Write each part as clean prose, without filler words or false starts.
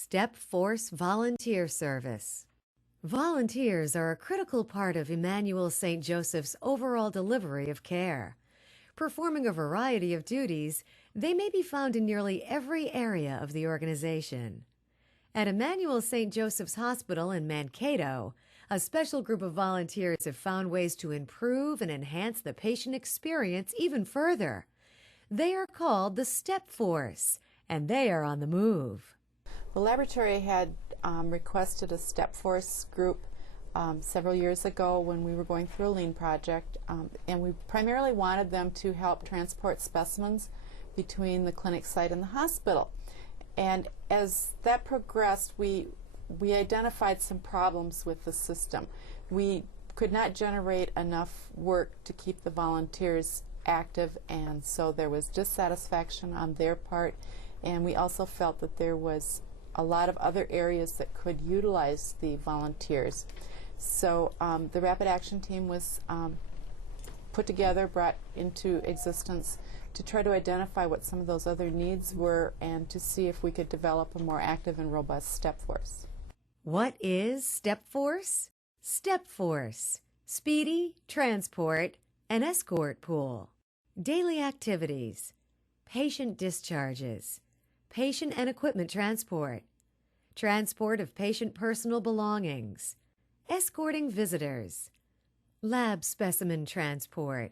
Step Force Volunteer Service. Volunteers are a critical part of Emmanuel St. Joseph's overall delivery of care. Performing a variety of duties, they may be found in nearly every area of the organization. At Emmanuel St. Joseph's Hospital in Mankato, a special group of volunteers have found ways to improve and enhance the patient experience even further. They are called the Step Force, and they are on the move. The laboratory had requested a Step Force group several years ago when we were going through a lean project, and we primarily wanted them to help transport specimens between the clinic site and the hospital. And as that progressed, we identified some problems with the system. We could not generate enough work to keep the volunteers active, and so there was dissatisfaction on their part, and we also felt that there was a lot of other areas that could utilize the volunteers. So the Rapid Action Team was put together, brought into existence to try to identify what some of those other needs were and to see if we could develop a more active and robust Step Force. What is Step Force? Step Force, speedy, transport, and escort pool. Daily activities, patient discharges, patient and equipment transport, transport of patient personal belongings, escorting visitors, lab specimen transport,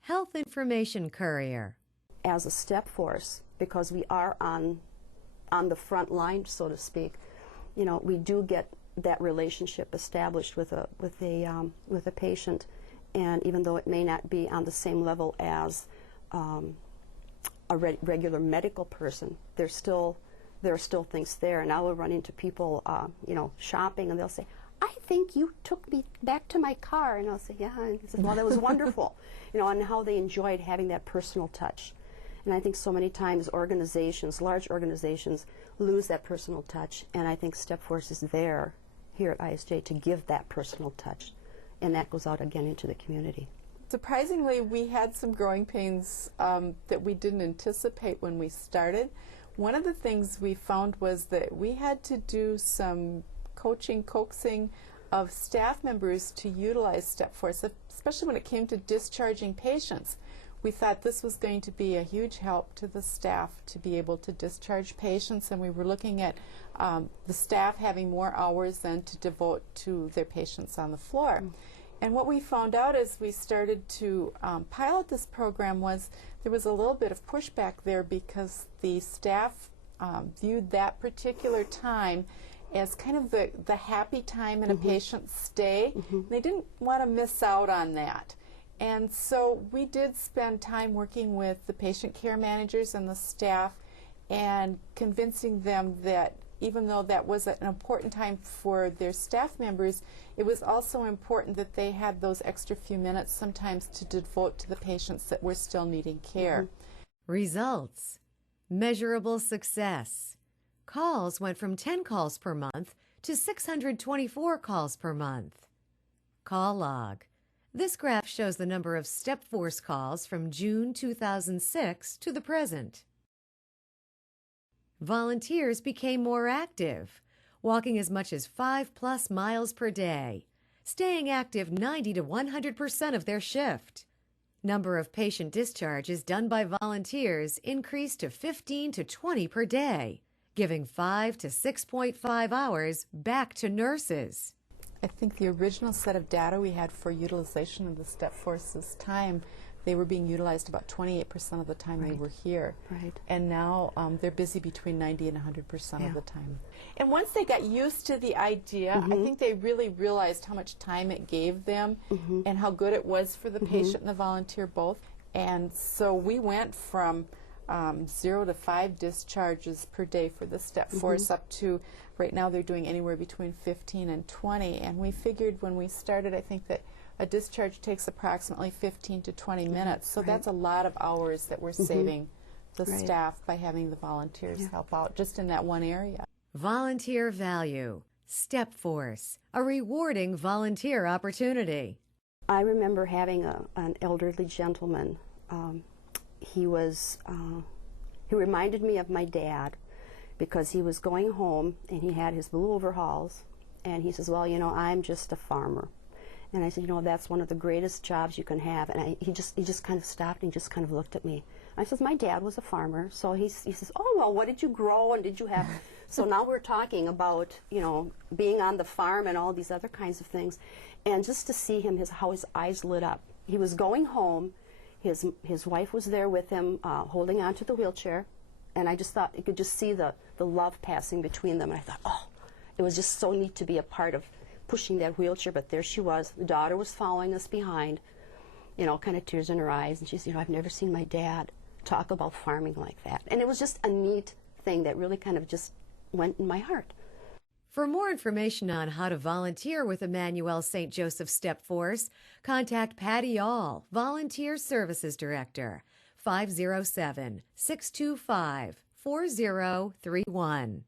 health information courier. As a Step Force, because we are on the front line, so to speak, you know, we do get that relationship established with a patient, and even though it may not be on the same level as a regular medical person, there are still things there. And I will run into people, you know, shopping, and they'll say, "I think you took me back to my car," and I'll say, "Yeah." And I said, "Well, that was wonderful," you know, and how they enjoyed having that personal touch. And I think so many times organizations, large organizations, lose that personal touch, and I think Step Force is there here at ISJ to give that personal touch, and that goes out again into the community. Surprisingly, we had some growing pains that we didn't anticipate when we started. One of the things we found was that we had to do some coaching, coaxing of staff members to utilize Step Force, especially when it came to discharging patients. We thought this was going to be a huge help to the staff to be able to discharge patients, and we were looking at the staff having more hours than to devote to their patients on the floor. And what we found out as we started to pilot this program was there was a little bit of pushback there because the staff viewed that particular time as kind of the happy time in a patient's stay. They didn't want to miss out on that. And so we did spend time working with the patient care managers and the staff and convincing them that even though that was an important time for their staff members, it was also important that they had those extra few minutes sometimes to devote to the patients that were still needing care. Results. Measurable success. Calls went from 10 calls per month to 624 calls per month. Call log. This graph shows the number of Step Force calls from June 2006 to the present. Volunteers became more active, walking as much as 5+ miles per day, staying active 90 to 100% of their shift. Number of patient discharges done by volunteers increased to 15 to 20 per day, giving 5 to 6.5 hours back to nurses. I think the original set of data we had for utilization of the Step Force's time, they were being utilized about 28% of the time they were here. And now they're busy between 90 and 100% of the time. And once they got used to the idea, I think they really realized how much time it gave them and how good it was for the patient and the volunteer both. And so we went from 0 to 5 discharges per day for the Step Force up to right now they're doing anywhere between 15 and 20. And we figured when we started, I think that a discharge takes approximately 15 to 20 minutes. So that's a lot of hours that we're saving the staff by having the volunteers help out just in that one area. Volunteer value. Step Force, a rewarding volunteer opportunity. I remember having an elderly gentleman. He reminded me of my dad. because he was going home and he had his blue overalls, and he says, well, you know, I'm just a farmer. And I said, you know, that's one of the greatest jobs you can have. And he just kind of stopped and he just kind of looked at me. I said, my dad was a farmer. So he says, oh, well, what did you grow and did you have? So now we're talking about, you know, being on the farm and all these other kinds of things. And just to see him, how his eyes lit up. He was going home. His wife was there with him, holding onto the wheelchair. And I just thought you could just see the love passing between them. And I thought, oh, it was just so neat to be a part of pushing that wheelchair. But there she was. The daughter was following us behind, you know, kind of tears in her eyes. And she said, you know, I've never seen my dad talk about farming like that. And it was just a neat thing that really kind of just went in my heart. For more information on how to volunteer with Emmanuel St. Joseph Step Force, contact Patty All, Volunteer Services Director, 507-625-4031.